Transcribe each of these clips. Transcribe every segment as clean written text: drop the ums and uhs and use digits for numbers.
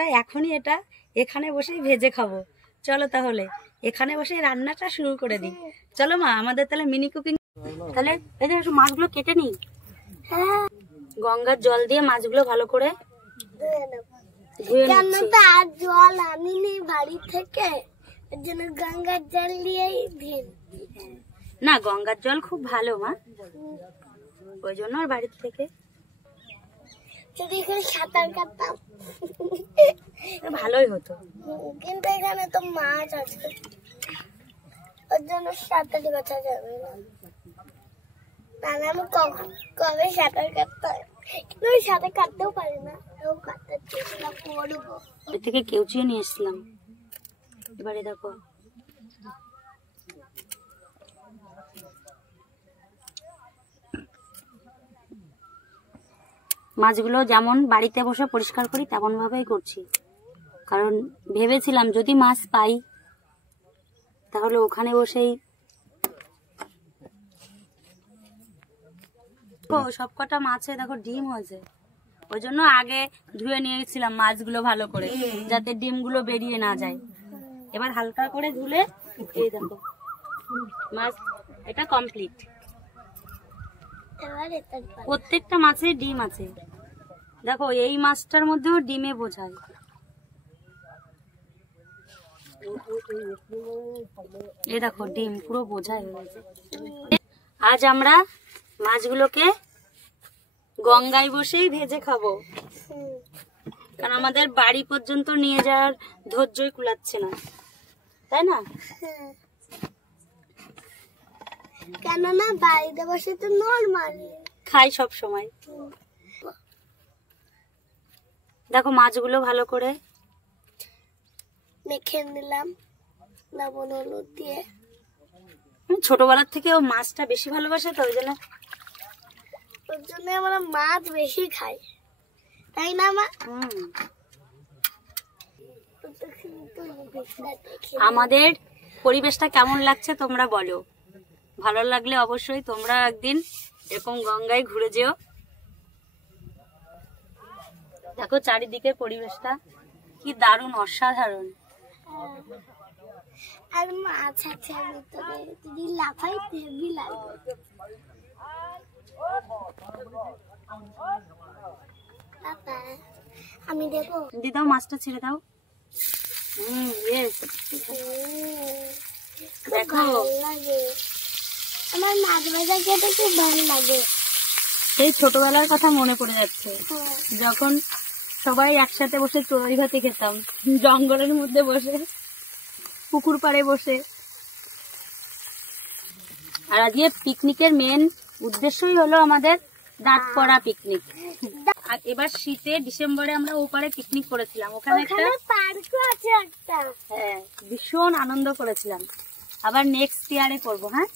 আমরা এখনই এটা এখানে বসেই ভেজে খাবো। চলো তাহলে এখানে বসে রান্নাটা শুরু করে দিই। চলো মা, আমাদের তাহলে মিনি কুকিং। তাহলে এই যে একটু মাছগুলো কেটে নিই। হ্যাঁ, গঙ্গার জল দিয়ে মাছগুলো ভালো করে ধুয়ে নিচ্ছি। আর জল আনিনি বাড়ি থেকে, এর জন্য গঙ্গার জল দিয়েই ধুয়ে। না, গঙ্গার জল খুব ভালো মা, ওই জন্য আর বাড়ির থেকে। যদি এখানে সাঁতার কাটতাম ভালোই হতো, কিন্তু এখানে তো মাছ আছে, ওর জন্য সাঁতার কাটা যাবে না। তাহলে আমি কবে সাঁতার কাটতাম, কিন্তু আমি সাঁতার কাটতেও পারি না, কাটতে চেষ্টা করবো। ওই থেকে কেউচিয়ে নিয়ে এসছিলাম। এবারে দেখো মাছগুলো যেমন বাড়িতে বসে পরিষ্কার করি তেমন ভাবেই করছি, কারণ ভেবেছিলাম যদি মাছ পাই তাহলে ওখানে বসেই সবকটা মাছে দেখো ডিম হয়েছে, ওই জন্য আগে ধুয়ে নিয়েছিলাম মাছগুলো ভালো করে, যাতে ডিমগুলো বেরিয়ে না যায়। এবার হালকা করে ধুলে এই দেখো মাছ এটা কমপ্লিট। প্রত্যেকটা মাছে ডিম আছে, দেখো এই মাছটার মধ্যেও ডিমে বোঝায়। এই দেখো ডিম পুরো বোঝাই হয়ে গেছে। আজ আমরা মাছগুলোকে গঙ্গায় বসেই ভেজে খাবো, কারণ আমাদের বাড়ি পর্যন্ত নিয়ে যাওয়ার ধৈর্যই কুলাচ্ছে না, তাই না? কেননা বাড়িতে বসে তো নরমালি খাই সব সময়। দেখো মাছগুলো ভালো করে মেখে নিলাম লবণ হলুদ দিয়ে। ছোটবেলার থেকে ও মাছটা বেশি ভালোবাসে, তো ওর জন্য আমরা মাছ বেশি খাই, তাই না মা? আমাদের পরিবেশটা কেমন লাগছে তোমরা বলো, ভালো লাগলে অবশ্যই তোমরা একদিন এরকম গঙ্গায় ঘুরে যেও। দেখো চারিদিকের পরিবেশটা কি দারুণ, অসাধারণ। আর মাছ আছে ভিতরে, যদি লাফাই হেভি লাগবে। আমি দেখো দিয়ে দাও, মাছটা ছেড়ে দাও। ইয়েস, দেখো আমার মাছ ভাজা খেতে খুব ভালো লাগে। সেই ছোটবেলার কথা মনে পড়ে যাচ্ছে, যখন সবাই একসাথে বসে চড়ুই ভাতি খেতাম, জঙ্গলের মধ্যে বসে, পুকুর পাড়ে বসে। আর আজকে পিকনিকের মেন উদ্দেশ্যই হলো আমাদের দাঁত পড়া পিকনিক। আর এবার শীতে ডিসেম্বরে আমরা ওপারে পিকনিক করেছিলাম, ওখানে একটা পার্কও আছে একটা। হ্যাঁ, ভীষণ আনন্দ করেছিলাম। আবার নেক্সট ইয়ারে করবো। হ্যাঁ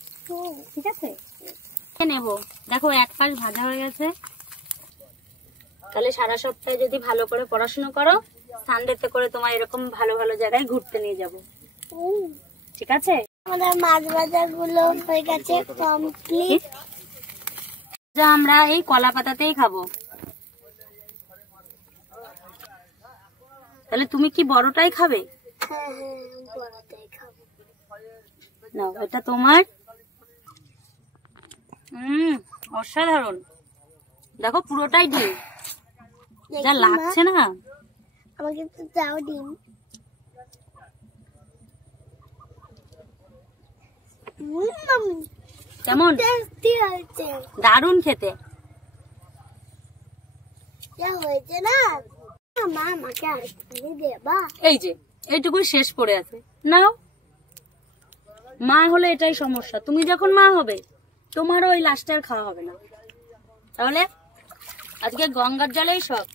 ঠিক আছে, নেব। দেখো এক পাশ ভাজা হয়ে গেছে। তাহলে সারা সপ্তাহে যদি ভালো করে পড়াশোনা করো, সানডেতে করে তোমার এরকম ভালো ভালো জায়গায় ঘুরতে নিয়ে যাব। ঠিক আছে, আমাদের মাছ ভাজা গুলো হয়ে গেছে কমপ্লিট। আমরা এই কলা পাতাতেই খাবো। তাহলে তুমি কি বড়টাই খাবে? হ্যাঁ বড়টাই খাবো। নাও, এটা তোমার। অসাধারণ, দেখো পুরোটাই ডিম, যা লাগছে না। আমাকে তো দাও ডিম। কেমন টেস্টি হয়েছে, দারুণ খেতে। যা হয়েছে না মা, আমাকে আর দেবা? এই যে এইটুকুই শেষ পড়ে আছে, নাও। মা হলে এটাই সমস্যা, তুমি যখন মা হবে তোমারও ওই লাস্টে আর খাওয়া হবে না। তাহলে আজকে গঙ্গার জলেই সব।